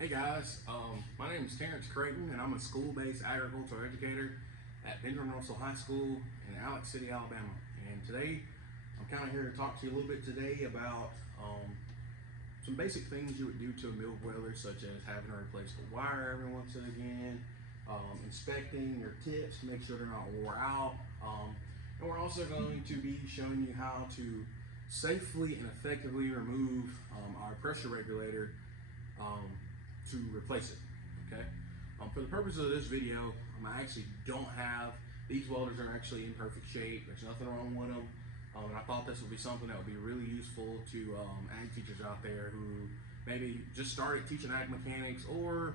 Hey guys, my name is Terrence Creighton and I'm a school-based agricultural educator at Benjamin Russell High School in Alex City, Alabama. And today, I'm kind of here to talk to you a little bit today about some basic things you would do to a MIG welder, such as having to replace the wire every once and again, inspecting your tips to make sure they're not wore out. And we're also going to be showing you how to safely and effectively remove our pressure regulator to replace it, okay? For the purpose of this video, I actually don't have, these welders are actually in perfect shape. There's nothing wrong with them. And I thought this would be something that would be really useful to ag teachers out there who maybe just started teaching ag mechanics, or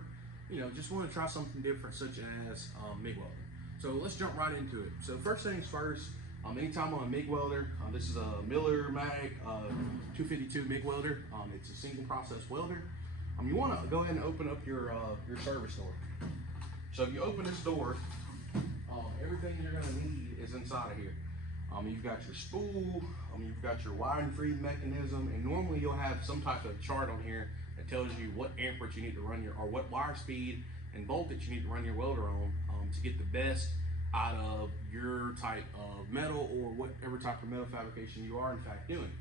just want to try something different, such as MIG welding. So let's jump right into it. So first things first, anytime on a MIG welder, this is a Millermatic 252 MIG welder. It's a single process welder. You want to go ahead and open up your service door. So if you open this door, everything you're going to need is inside of here. You've got your spool, you've got your wiring feed mechanism, and normally you'll have some type of chart on here that tells you what amperage you need to run or what wire speed and voltage you need to run your welder on to get the best out of your type of metal or whatever type of metal fabrication you are in fact doing.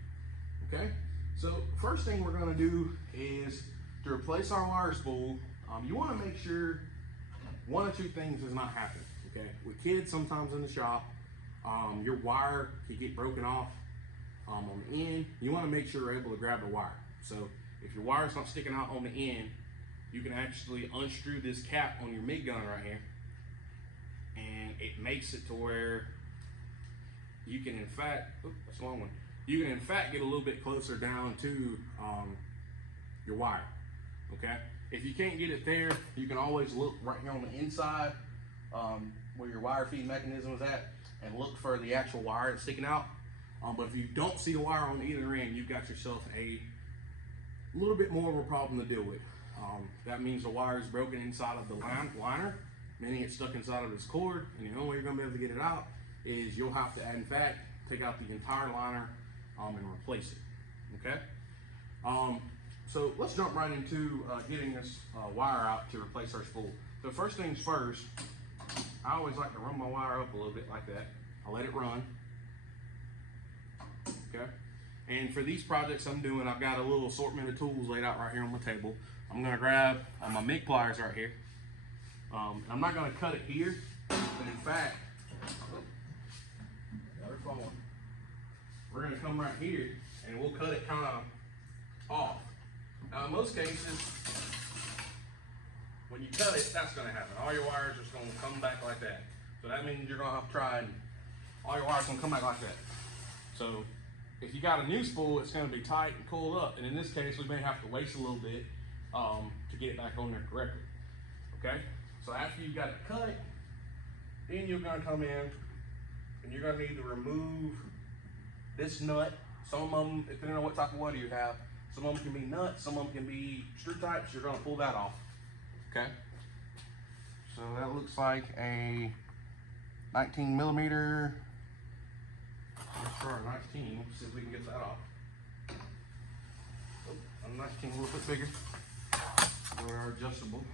Okay, so first thing we're going to do is to replace our wire spool. You want to make sure one or two things does not happen. Okay, with kids sometimes in the shop, your wire can get broken off on the end. You want to make sure you're able to grab the wire. So if your wire's not sticking out on the end, you can actually unscrew this cap on your MIG gun right here, and it makes it to where you can in fact, that's a long one. You can in fact get a little bit closer down to your wire. Okay, if you can't get it there, you can always look right here on the inside where your wire feed mechanism is at and look for the actual wire that's sticking out. But if you don't see the wire on either end, you've got yourself a little bit more of a problem to deal with. That means the wire is broken inside of the liner, meaning it's stuck inside of this cord, and the only way you're going to be able to get it out is you'll have to, in fact, take out the entire liner and replace it. Okay. So let's jump right into getting this wire out to replace our spool. So first things first, I always like to run my wire up a little bit like that. I'll let it run. Okay. And for these projects I'm doing, I've got a little assortment of tools laid out right here on the table. I'm going to grab my MIG pliers right here. I'm not going to cut it here, but in fact, we're going to come right here and we'll cut it kind of off. Now in most cases, when you cut it, that's going to happen. All your wires are just going to come back like that. So that means you're going to have to try and all your wires going to come back like that. So if you got a new spool, it's going to be tight and coiled up. And in this case, we may have to waste a little bit to get it back on there correctly. Okay? So after you've got it cut, then you're going to come in and you're going to need to remove this nut. Some of them, depending on what type of welder you have, some of them can be nuts, some of them can be screw types. You're going to pull that off. Okay? So that looks like a 19 millimeter. Let's try a 19, see if we can get that off. Oh, a 19 a little bit bigger. They are adjustable.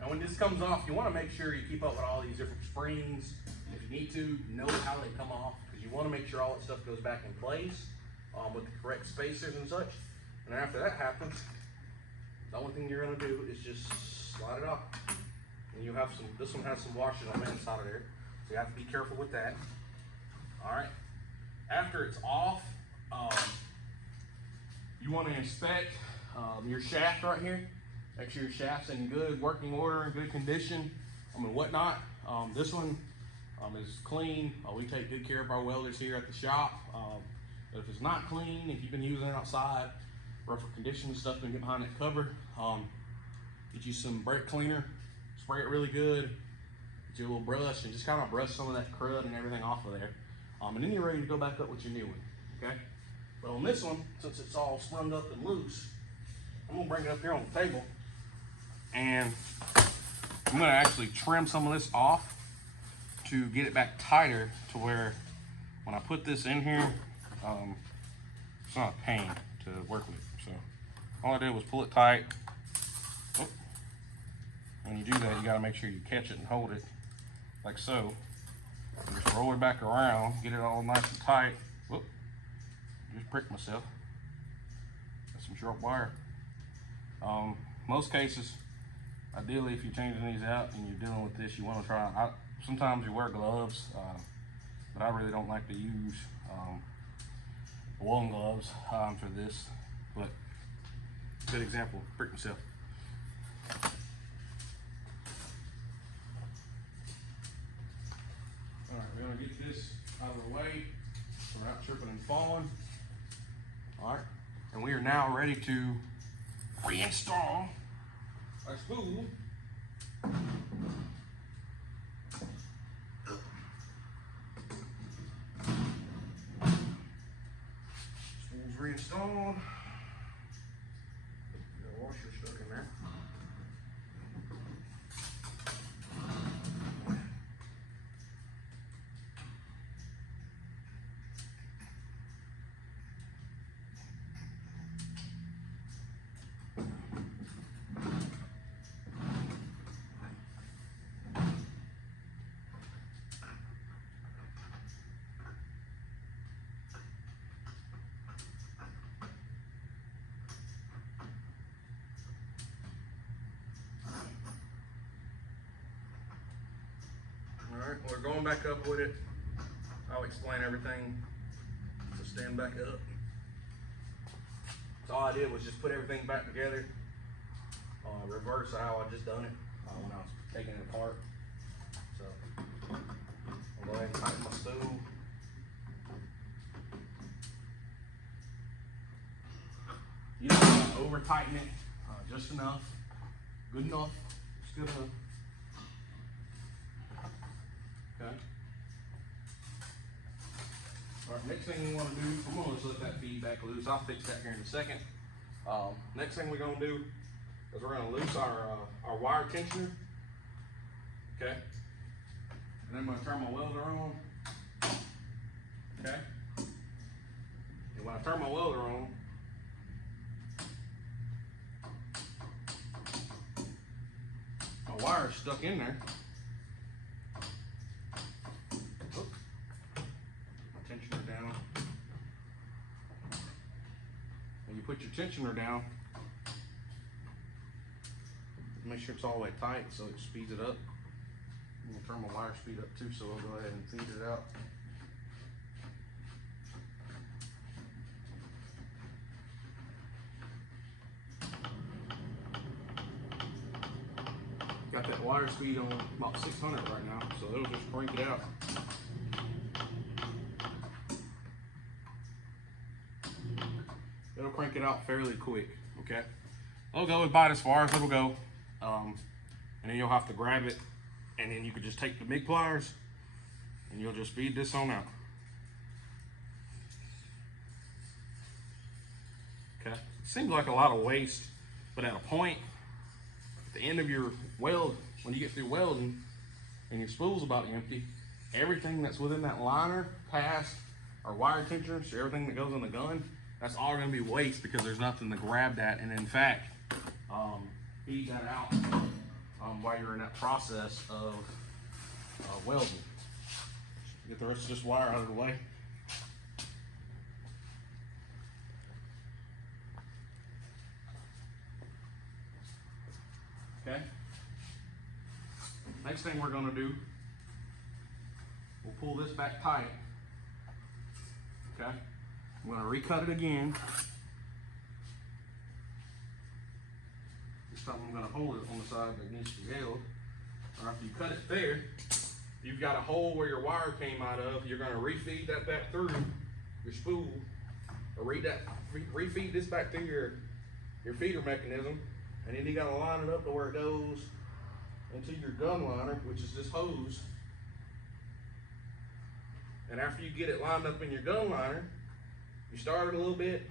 Now when this comes off, you want to make sure you keep up with all these different springs. If you need to, know how they come off, because you want to make sure all that stuff goes back in place with the correct spacers and such. And after that happens, the only thing you're going to do is just slide it off. And you have some, this one has some washers on the inside of there, so you have to be careful with that. All right. After it's off, you want to inspect your shaft right here. Make sure your shaft's in good working order and good condition and whatnot. This one is clean. We take good care of our welders here at the shop. But if it's not clean, if you've been using it outside, rougher conditions, stuff, then get behind that cover. Get you some brake cleaner, spray it really good. Get you a little brush and just kind of brush some of that crud and everything off of there. And then you're ready to go back up with your new one. Okay. But on this one, since it's all sprung up and loose, I'm gonna bring it up here on the table, and I'm gonna actually trim some of this off to get it back tighter to where when I put this in here, it's not a pain to work with. So all I did was pull it tight. Oh. When you do that, you gotta make sure you catch it and hold it like so. And just roll it back around, get it all nice and tight. Whoop. Just pricked myself. That's some sharp wire. Most cases, ideally, if you're changing these out and you're dealing with this, you want to try. Sometimes you wear gloves, but I really don't like to use woolen gloves for this. But good example, prick myself. All right, we're gonna get this out of the way so we're not tripping and falling. All right, and we are now ready to reinstall our spool. Spool's reinstalled. The washer stuck in there. All right, we're going back up with it. I'll explain everything. So stand back up. So all I did was just put everything back together. Reverse how I just done it when I was taking it apart. So I'll go ahead and tighten my spool. You don't want to over tighten it, just enough. Good enough. It's good enough. Okay. All right, next thing we want to do, I'm going to just let that feed back loose. I'll fix that here in a second. Next thing we're going to do is we're going to loose our wire tensioner. Okay. And then I'm going to turn my welder on. Okay. And when I turn my welder on, my wire is stuck in there. Tensioner down. When you put your tensioner down, make sure it's all the way tight so it speeds it up. I'm gonna turn my wire speed up too, so I'll go ahead and feed it out. Got that wire speed on about 600 right now, so it'll just crank it out. It'll crank it out fairly quick, okay? It'll go about as far as it'll go, and then you'll have to grab it, and then you could just take the MIG pliers, and you'll just feed this on out. Okay, it seems like a lot of waste, but at a point, at the end of your weld, when you get through welding, and your spool's about empty, everything that's within that liner, past our wire tensioners, everything that goes in the gun, that's all going to be waste because there's nothing to grab that. And in fact, feed that out while you're in that process of welding. Get the rest of this wire out of the way. Okay. Next thing we're going to do, we'll pull this back tight. Okay. I'm going to recut it again. This time I'm going to hold it on the side that needs to be held. Or after you cut it there, you've got a hole where your wire came out of. You're going to refeed that back through your spool, or refeed this back through your feeder mechanism, and then you got to line it up to where it goes into your gun liner, which is this hose. And after you get it lined up in your gun liner, you start it a little bit,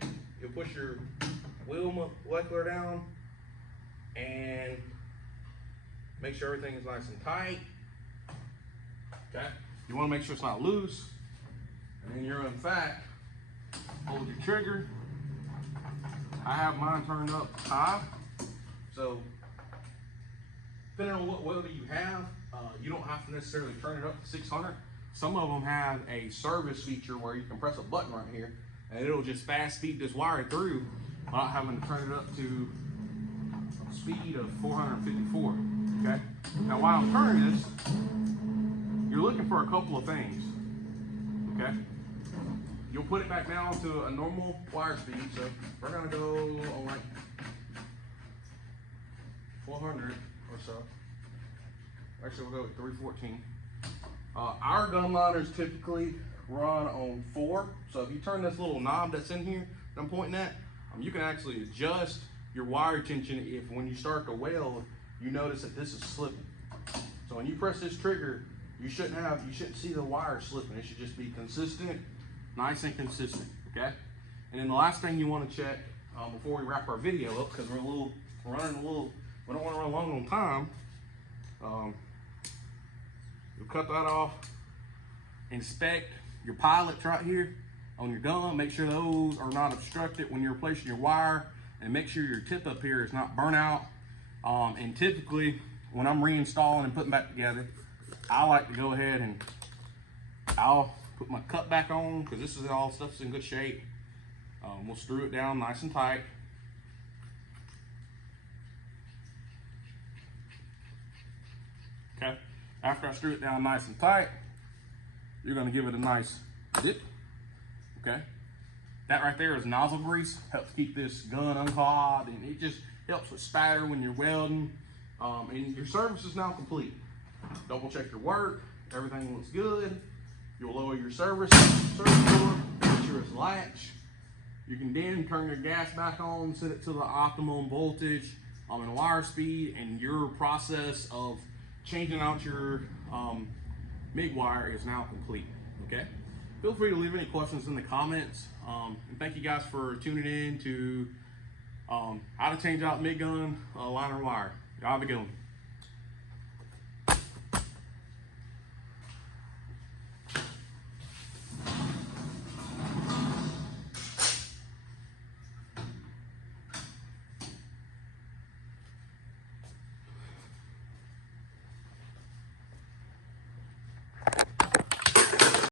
you'll push your wheel molecular down and make sure everything is nice and tight. Okay, you want to make sure it's not loose, and then you're in fact hold your trigger. I have mine turned up high, so depending on what welder you have, you don't have to necessarily turn it up to 600. Some of them have a service feature where you can press a button right here and it'll just fast feed this wire through without having to turn it up to a speed of 454, okay? Now while I'm turning this, you're looking for a couple of things, okay? You'll put it back down to a normal wire speed, so we're gonna go on like 400 or so. Actually, we'll go with 314. Our gun liners typically run on 4, so if you turn this little knob that's in here that I'm pointing at, you can actually adjust your wire tension if when you start to weld, you notice that this is slipping. So when you press this trigger, you shouldn't see the wire slipping. It should just be consistent, nice and consistent, okay? And then the last thing you want to check before we wrap our video up, because we don't want to run long on time. You'll cut that off, inspect your pilots right here on your gun, make sure those are not obstructed when you're replacing your wire, and make sure your tip up here is not burnt out. And typically, when I'm reinstalling and putting back together, I like to go ahead and I'll put my cut back on, because this is all stuff's in good shape. We'll screw it down nice and tight. Okay, after I screw it down nice and tight, you're gonna give it a nice dip, okay? That right there is nozzle grease, helps keep this gun unclogged, and it just helps with spatter when you're welding. And your service is now complete. Double check your work, everything looks good. You'll lower your service door, make sure it's latch. You can then turn your gas back on, set it to the optimum voltage and wire speed, and your process of changing out your MIG wire is now complete, okay? Feel free to leave any questions in the comments. And thank you guys for tuning in to how to change out MIG gun liner wire. Y'all have a good one.